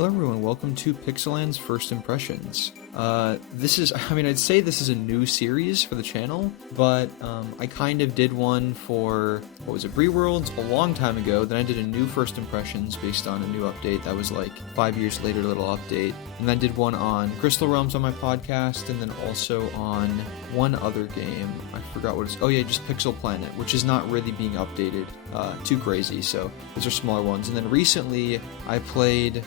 Hello everyone, welcome to PIXELANDS First Impressions. I'd say this is a new series for the channel, but I kind of did one for, Reworlds a long time ago, then I did a new First Impressions based on a new update that was like 5 years later little update, and then I did one on Crystal Realms on my podcast, and then also on one other game, I forgot what it's, just Pixel Planet, which is not really being updated too crazy, so those are smaller ones. And then recently I played,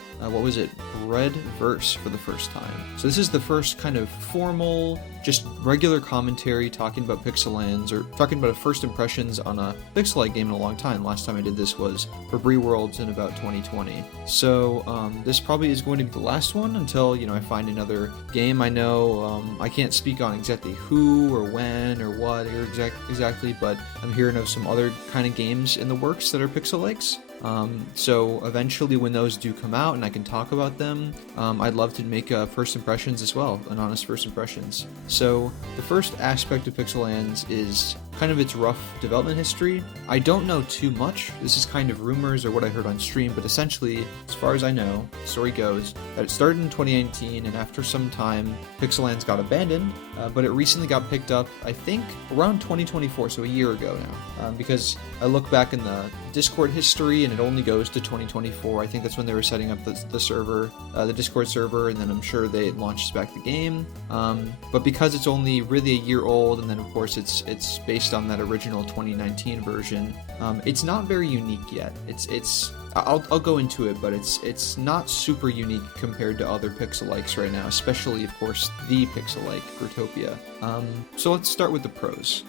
Red Verse for the first time. So this is the first kind of formal, just regular commentary talking about PIXELANDS, or talking about a first impressions on a Pixel-like game in a long time. Last time I did this was for Reworlds in about 2020. So this probably is going to be the last one until, I find another game. I know I can't speak on exactly who or when or what or exactly, but I'm hearing of some other kind of games in the works that are Pixel-likes. So eventually when those do come out and I can talk about them, I'd love to make first impressions as well, an honest first impressions. So the first aspect of PIXELANDS is kind of its rough development history. I don't know too much. This is kind of rumors or what I heard on stream, but essentially, as far as I know, the story goes that it started in 2019, and after some time, PIXELANDS got abandoned, but it recently got picked up, I think, around 2024, so a year ago now, because I look back in the Discord history and it only goes to 2024. I think that's when they were setting up the server, the Discord server, and then I'm sure they launched back the game. But because it's only really a year old, and then of course it's based on that original 2019 version, it's not very unique yet. I'll go into it, but it's not super unique compared to other Pixel-likes right now, especially of course the Pixel-like Growtopia. So let's start with the pros.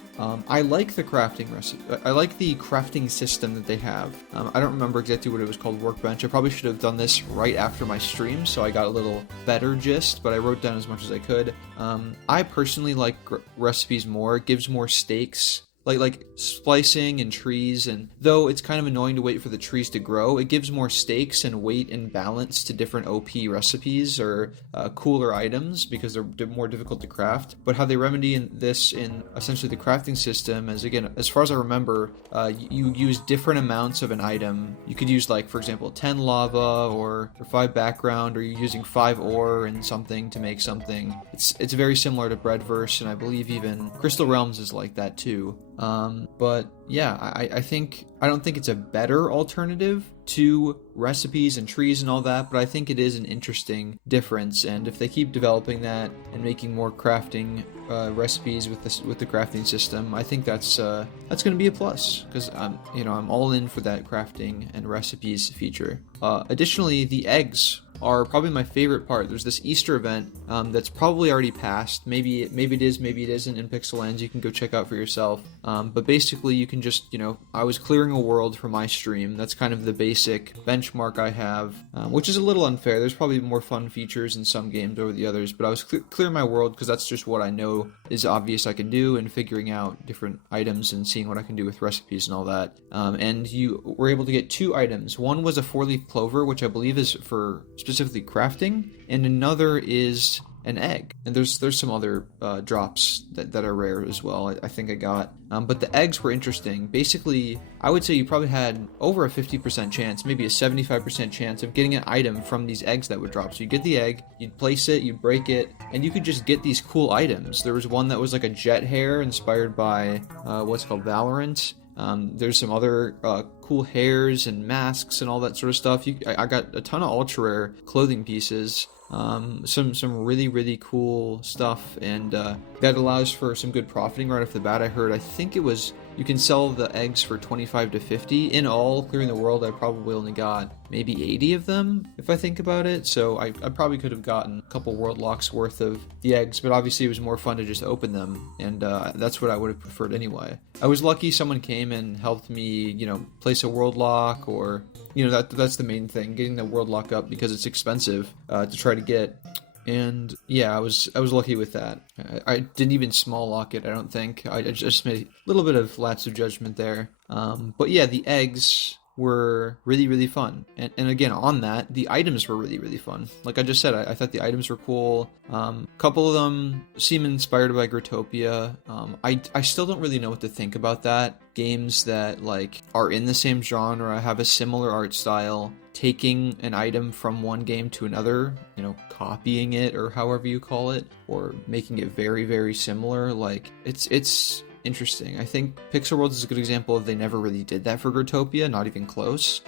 I like the crafting recipe. I like the crafting system that they have. I don't remember exactly what it was called, Workbench. I probably should have done this right after my stream, so I got a little better gist, but I wrote down as much as I could. I personally like recipes more. It gives more stakes. Like splicing and trees, and though it's kind of annoying to wait for the trees to grow, it gives more stakes and weight and balance to different OP recipes or cooler items because they're more difficult to craft. But how they remedy this in essentially the crafting system is, again, as far as I remember, you use different amounts of an item. You could use, like, for example, 10 lava or 5 background, or you're using 5 ore and something to make something. It's very similar to Breadverse, and I believe even Crystal Realms is like that too. But yeah, I don't think it's a better alternative to recipes and trees and all that, but I think it is an interesting difference, and if they keep developing that and making more crafting recipes with the crafting system, I think that's going to be a plus, because I'm all in for that crafting and recipes feature. Additionally, the eggs are probably my favorite part. There's this Easter event that's probably already passed. Maybe it is, maybe it isn't in PIXELANDS. You can go check out for yourself. But basically, you can just, I was clearing a world for my stream. That's kind of the basic benchmark I have, which is a little unfair. There's probably more fun features in some games over the others, but I was clearing my world because that's just what I know is obvious I can do, and figuring out different items and seeing what I can do with recipes and all that. And you were able to get 2 items. One was a 4-leaf clover, which I believe is for specifically crafting, and another is an egg. And there's some other drops that are rare as well, I think I got. But the eggs were interesting. Basically, I would say you probably had over a 50% chance, maybe a 75% chance of getting an item from these eggs that would drop. So you get the egg, you'd place it, you'd break it, and you could just get these cool items. There was one that was like a jet hair inspired by what's called Valorant. There's some other cool hairs and masks and all that sort of stuff. I got a ton of ultra rare clothing pieces, some really, really cool stuff, and that allows for some good profiting right off the bat. I think it was, you can sell the eggs for 25 to 50. In all, clearing the world, I probably only got maybe 80 of them, if I think about it. So I probably could have gotten a couple world locks worth of the eggs, but obviously it was more fun to just open them, and that's what I would have preferred anyway. I was lucky someone came and helped me, place a world lock, or, that's the main thing, getting the world lock up, because it's expensive to try to get. And yeah, I was lucky with that. I didn't even small lock it, I don't think. I just made a little bit of lapse of judgment there. But yeah, the eggs were really, really fun. And again, on that, the items were really, really fun. Like I just said, I thought the items were cool. A couple of them seem inspired by Growtopia. I still don't really know what to think about that. Games that, like, are in the same genre, have a similar art style, taking an item from one game to another, copying it or however you call it, or making it very, very similar. Like, it's interesting. I think Pixel Worlds is a good example of they never really did that for Growtopia, not even close.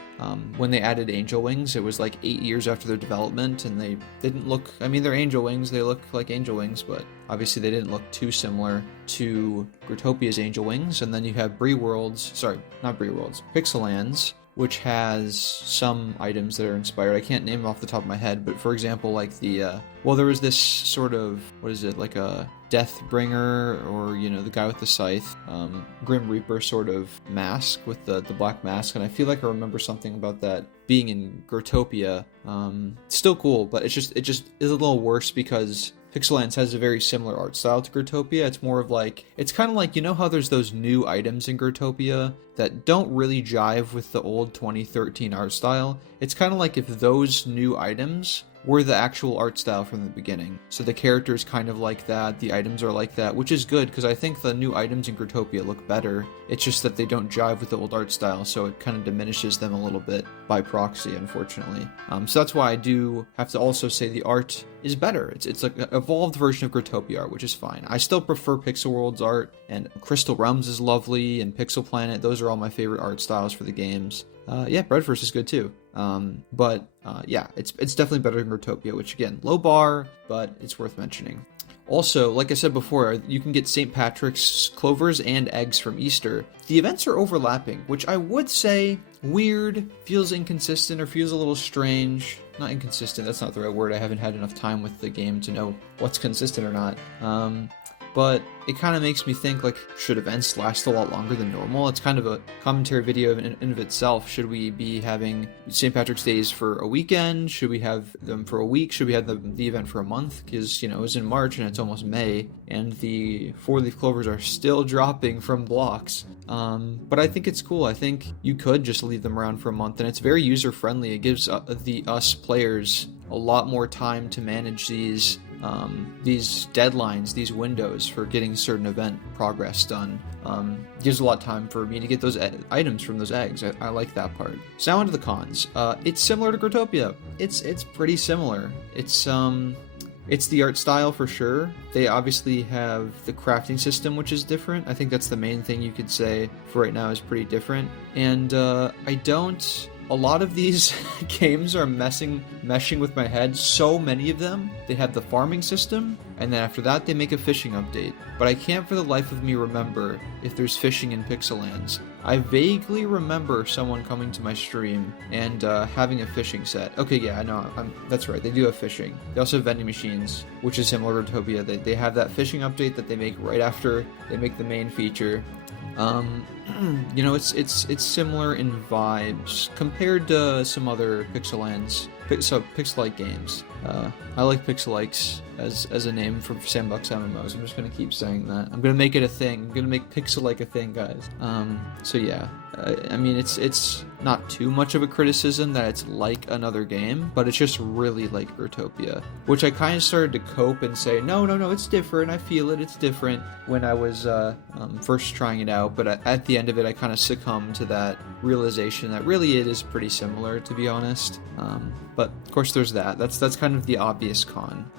When they added Angel Wings, it was like 8 years after their development, and they didn't look, they're Angel Wings, they look like Angel Wings, but obviously they didn't look too similar to Growtopia's Angel Wings. And then you have PIXELANDS, which has some items that are inspired. I can't name them off the top of my head, but for example, like there was this sort of, like a Deathbringer, or, the guy with the scythe, Grim Reaper sort of mask with the black mask, and I feel like I remember something about that being in Growtopia. Still cool, but it just is a little worse because PIXELANDS has a very similar art style to Growtopia. It's more of like, it's kind of like, how there's those new items in Growtopia that don't really jive with the old 2013 art style. It's kind of like if those new items were the actual art style from the beginning. So the characters kind of like that, the items are like that, which is good because I think the new items in Growtopia look better. It's just that they don't jive with the old art style, so it kind of diminishes them a little bit by proxy, unfortunately. So that's why I do have to also say the art is better. It's like an evolved version of Growtopia art, which is fine. I still prefer Pixel World's art, and Crystal Realms is lovely, and Pixel Planet. Those are all my favorite art styles for the games. Breadverse is good too. It's definitely better than Growtopia, which again, low bar, but it's worth mentioning. Also, like I said before, you can get St. Patrick's clovers and eggs from Easter. The events are overlapping, which I would say weird, feels inconsistent, or feels a little strange. Not inconsistent, that's not the right word. I haven't had enough time with the game to know what's consistent or not. But it kind of makes me think, like, should events last a lot longer than normal? It's kind of a commentary video in and of itself. Should we be having St. Patrick's Days for a weekend? Should we have them for a week? Should we have the event for a month? Because, it was in March and it's almost May, and the 4-leaf clovers are still dropping from blocks. But I think it's cool. I think you could just leave them around for a month, and it's very user-friendly. It gives us players a lot more time to manage these deadlines, these windows for getting certain event progress done. Gives a lot of time for me to get those items from those eggs. I like that part. So now onto the cons. It's similar to Growtopia. It's pretty similar. It's the art style for sure. They obviously have the crafting system, which is different. I think that's the main thing you could say for right now is pretty different. And a lot of these games are meshing with my head. So many of them, they have the farming system, and then after that they make a fishing update. But I can't for the life of me remember if there's fishing in PIXELANDS. I vaguely remember someone coming to my stream and having a fishing set. Okay, yeah, I know, that's right, they do have fishing. They also have vending machines, which is similar to Growtopia. They have that fishing update that they make right after they make the main feature. It's similar in vibes compared to some other Pixel-like games. I like Pixel-likes as a name for sandbox MMOs. I'm just gonna keep saying that. I'm gonna make it a thing. I'm gonna make Pixel-like a thing, guys. It's not too much of a criticism that it's like another game, but it's just really like Growtopia, which I kind of started to cope and say, no, it's different. I feel it. It's different when I was first trying it out, but at the end of it, I kind of succumbed to that realization that really it is pretty similar, to be honest. But of course, there's that. That's kind of the obvious con.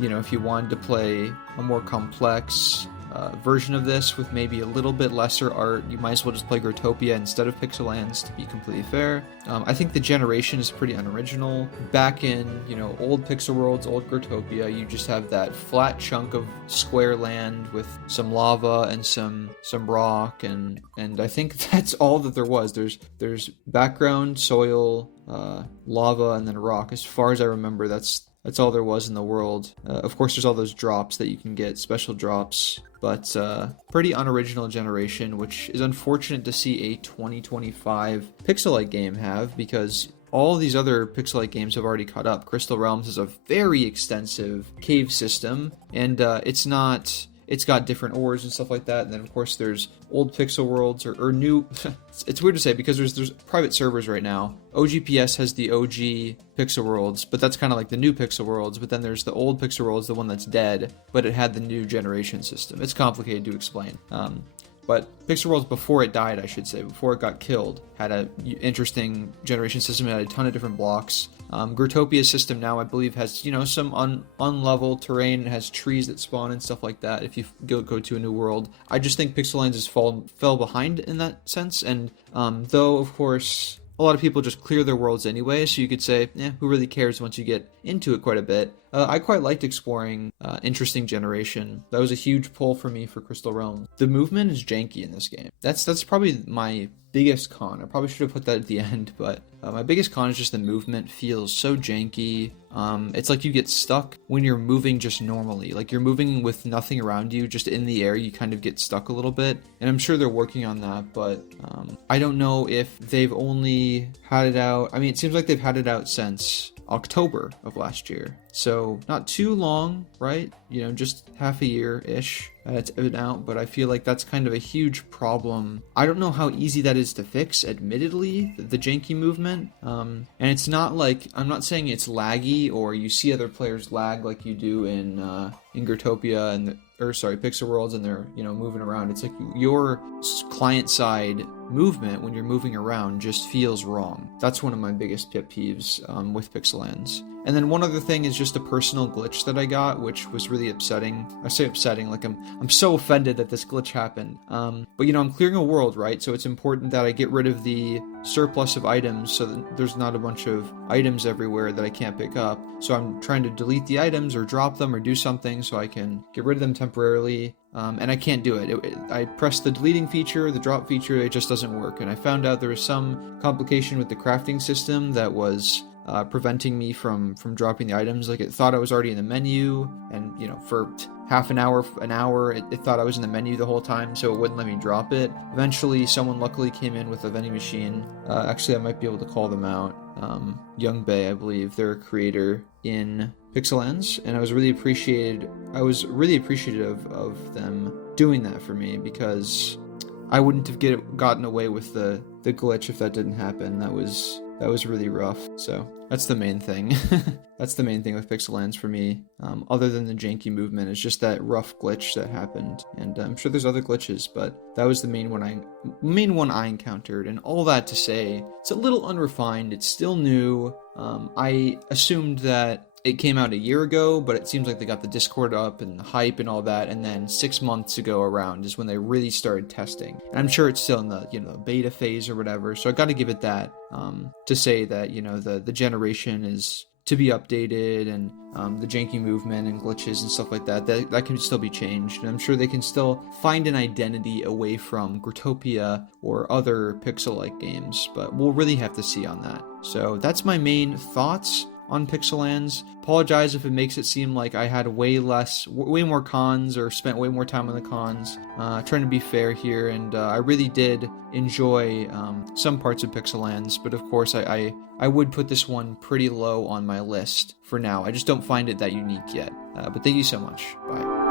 If you wanted to play a more complex version of this with maybe a little bit lesser art, you might as well just play Growtopia instead of PIXELANDS, to be completely fair. I think the generation is pretty unoriginal. Back in, old Pixel Worlds, old Growtopia, you just have that flat chunk of square land with some lava and some rock, and I think that's all that there was. There's background, soil, lava, and then rock. As far as I remember, that's all there was in the world. Of course, there's all those drops that you can get, special drops, but pretty unoriginal generation, which is unfortunate to see a 2025 Pixel-like game have, because all these other Pixel-like games have already caught up. Crystal Realms is a very extensive cave system, and it's got different ores and stuff like that. And then, of course, there's old Pixel Worlds or new... It's weird to say because there's private servers right now. OGPS has the OG Pixel Worlds, but that's kind of like the new Pixel Worlds. But then there's the old Pixel Worlds, the one that's dead, but it had the new generation system. It's complicated to explain. but Pixel Worlds, before it died, I should say, before it got killed, had a interesting generation system. It had a ton of different blocks. Growtopia's system now, I believe, has, you know, some unlevel terrain. It has trees that spawn and stuff like that if you go to a new world. I just think PIXELANDS has fell behind in that sense, and though, of course, a lot of people just clear their worlds anyway, so you could say, who really cares once you get into it quite a bit. I quite liked exploring interesting generation. That was a huge pull for me for Crystal Realms. The movement is janky in this game. That's probably my biggest con. I probably should have put that at the end, but my biggest con is just the movement feels so janky. It's like you get stuck when you're moving just normally. Like you're moving with nothing around you, just in the air, you kind of get stuck a little bit. And I'm sure they're working on that, but I don't know if they've only had it out. I mean, it seems like they've had it out since October of last year. So not too long, right? You know, just half a year-ish it's been out, but I feel like that's kind of a huge problem. I don't know how easy that is to fix, admittedly, the janky movement. And it's not like, I'm not saying it's laggy or you see other players lag like you do in Growtopia and Pixel Worlds, and they're, you know, moving around. It's like your client-side movement when you're moving around just feels wrong. That's one of my biggest pet peeves with PIXELANDS. And then one other thing is just a personal glitch that I got, which was really upsetting. I say upsetting, like I'm so offended that this glitch happened. But you know, I'm clearing a world, right? So it's important that I get rid of the surplus of items so that there's not a bunch of items everywhere that I can't pick up. So I'm trying to delete the items or drop them or do something so I can get rid of them temporarily. And I can't do it. I pressed the deleting feature, the drop feature, it just doesn't work. And I found out there was some complication with the crafting system that was preventing me from dropping the items. Like it thought I was already in the menu, and you know, for half an hour, it thought I was in the menu the whole time, so it wouldn't let me drop it. Eventually, someone luckily came in with a vending machine. Actually, I might be able to call them out. Young Bay, I believe, they're a creator in PIXELANDS, and I was really appreciative of them doing that for me, because I wouldn't have gotten away with the glitch if that didn't happen. That was really rough. So that's the main thing. That's the main thing with PIXELANDS for me. Other than the janky movement, it's just that rough glitch that happened. And I'm sure there's other glitches, but that was the main one I encountered. And all that to say, it's a little unrefined. It's still new. I assumed that it came out a year ago, but it seems like they got the Discord up and the hype and all that, and then 6 months ago around is when they really started testing. And I'm sure it's still in the, you know, beta phase or whatever, so I got to give it that, to say that, you know, the generation is to be updated, and the janky movement and glitches and stuff like that can still be changed. And I'm sure they can still find an identity away from Growtopia or other pixel-like games, but we'll really have to see on that. So that's my main thoughts on PIXELANDS. Apologize if it makes it seem like I had way more cons or spent way more time on the cons. Trying to be fair here, and I really did enjoy some parts of PIXELANDS, but of course I would put this one pretty low on my list for now. I just don't find it that unique yet. But thank you so much. Bye.